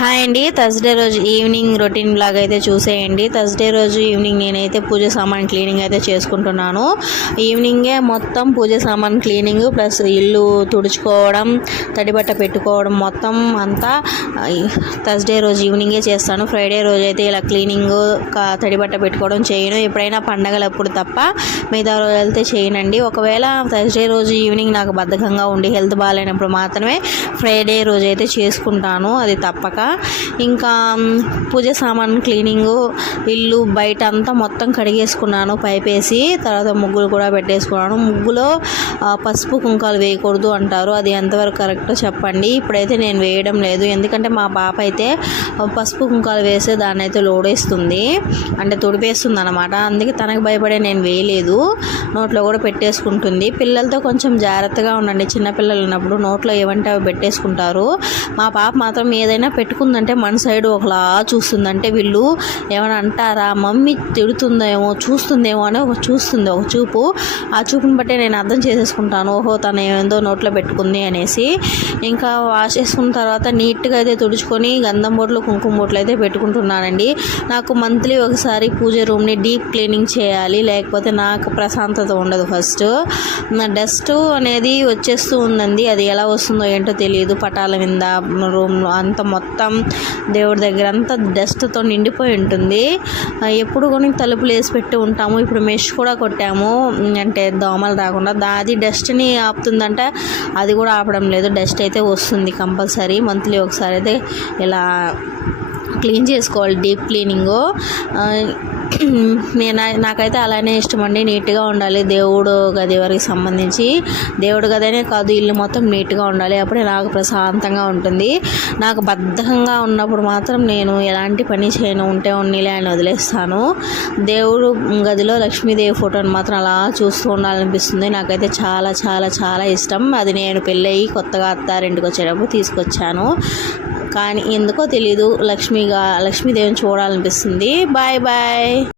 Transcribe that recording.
Hi అండి. Thursday రోజు evening routine blog అయితే చూసేయండి. థర్స్డే రోజు ఈవినింగ్ నేనైతే పూజ సామాన్ క్లీనింగ్ అయితే చేసుకుంటున్నాను. ఈవినింగే మొత్తం పూజ సామాన్ క్లీనింగ్ ప్లస్ ఇల్లు తుడుచుకోవడం, తడిబట్ట పెట్టుకోవడం మొత్తం అంతా థర్స్డే రోజు ఈవినింగే చేస్తాను. ఫ్రైడే రోజు అయితే ఇలా క్లీనింగ్ తడిబట్ట పెట్టుకోవడం చేయను. ఎప్పుడైనా పండగలప్పుడు తప్ప మిగతా రోజు అయితే చేయనండి. ఒకవేళ థర్స్డే రోజు ఈవినింగ్ నాకు బద్ధకంగా ఉండి హెల్త్ బాగాలేనప్పుడు మాత్రమే ఫ్రైడే రోజు అయితే చేసుకుంటాను, అది తప్పక. ఇంకా పూజ సామాన్ క్లీనింగు, ఇల్లు బయట అంతా మొత్తం కడిగేసుకున్నాను పైపేసి. తర్వాత ముగ్గులు కూడా పెట్టేసుకున్నాను. ముగ్గులో పసుపు కుంకాలు వేయకూడదు అంటారు, అది ఎంతవరకు కరెక్టో చెప్పండి. ఇప్పుడైతే నేను వేయడం లేదు, ఎందుకంటే మా పాప అయితే పసుపు కుంకాలు వేస్తే దాన్ని అయితే లోడేస్తుంది, అంటే తుడిపేస్తుంది అనమాట. అందుకే తనకు భయపడే నేను వేయలేదు. నోట్లో కూడా పెట్టేసుకుంటుంది. పిల్లలతో కొంచెం జాగ్రత్తగా ఉండండి. చిన్నపిల్లలు ఉన్నప్పుడు నోట్లో ఏమంటే అవి పెట్టేసుకుంటారు. మా పాప మాత్రం ఏదైనా పెట్టుకుందంటే మన సైడ్ ఒకలా చూస్తుందంటే వీళ్ళు ఏమైనా అంటారా, మమ్మీ తిడుతుందేమో చూస్తుందేమో అని చూస్తుంది ఒక చూపు. ఆ చూపుని బట్టే నేను అర్థం చేసేసుకుంటాను, ఓహో తను ఏదో నోట్లో పెట్టుకుంది అనేసి. ఇంకా వాష్ చేసుకున్న తర్వాత నీట్గా అయితే తుడుచుకొని గంధం బొట్లు కుంకుమ బొట్లు అయితే పెట్టుకుంటున్నానండి. నాకు మంత్లీ ఒకసారి పూజ రూమ్ని డీప్ క్లీనింగ్ చేయాలి, లేకపోతే నాకు ప్రశాంతత ఉండదు. ఫస్ట్ నా డస్ట్ అనేది వచ్చేస్తూ ఉందండి, అది ఎలా వస్తుందో ఏంటో తెలియదు. పటాల మీద రూమ్లో అంత మొత్తం దేవుడి దగ్గర అంతా డస్ట్తో నిండిపోయి ఉంటుంది. ఎప్పుడు కొని తలుపులు వేసి పెట్టి ఉంటాము. ఇప్పుడు మెష్ కూడా కొట్టాము, అంటే దోమలు రాకుండా. అది డస్ట్ని ఆపుతుందంటే అది కూడా ఆపడం లేదు. డస్ట్ అయితే వస్తుంది కంపల్సరీ. మంత్లీ ఒకసారి అయితే ఇలా క్లీన్ చేసుకోవాలి, డీప్ క్లీనింగు. నాకైతే అలానే ఇష్టం అండి, నీట్గా ఉండాలి. దేవుడు గది వరకు సంబంధించి దేవుడు గదనే కాదు, ఇల్లు మొత్తం నీట్గా ఉండాలి, అప్పుడే నాకు ప్రశాంతంగా ఉంటుంది. నాకు బద్ధకంగా ఉన్నప్పుడు మాత్రం నేను ఎలాంటి పని చేయను, ఉంటే ఉన్నీలే అని వదిలేస్తాను. దేవుడు గదిలో లక్ష్మీదేవి ఫోటోని మాత్రం అలా చూస్తూ ఉండాలనిపిస్తుంది. నాకైతే చాలా చాలా చాలా ఇష్టం. అది నేను పెళ్ళయి కొత్తగా అత్తారింటికి వచ్చేటప్పుడు తీసుకొచ్చాను, కానీ ఎందుకో తెలీదు లక్ష్మీదేవిని చూడాలనిపిస్తుంది. Bye bye.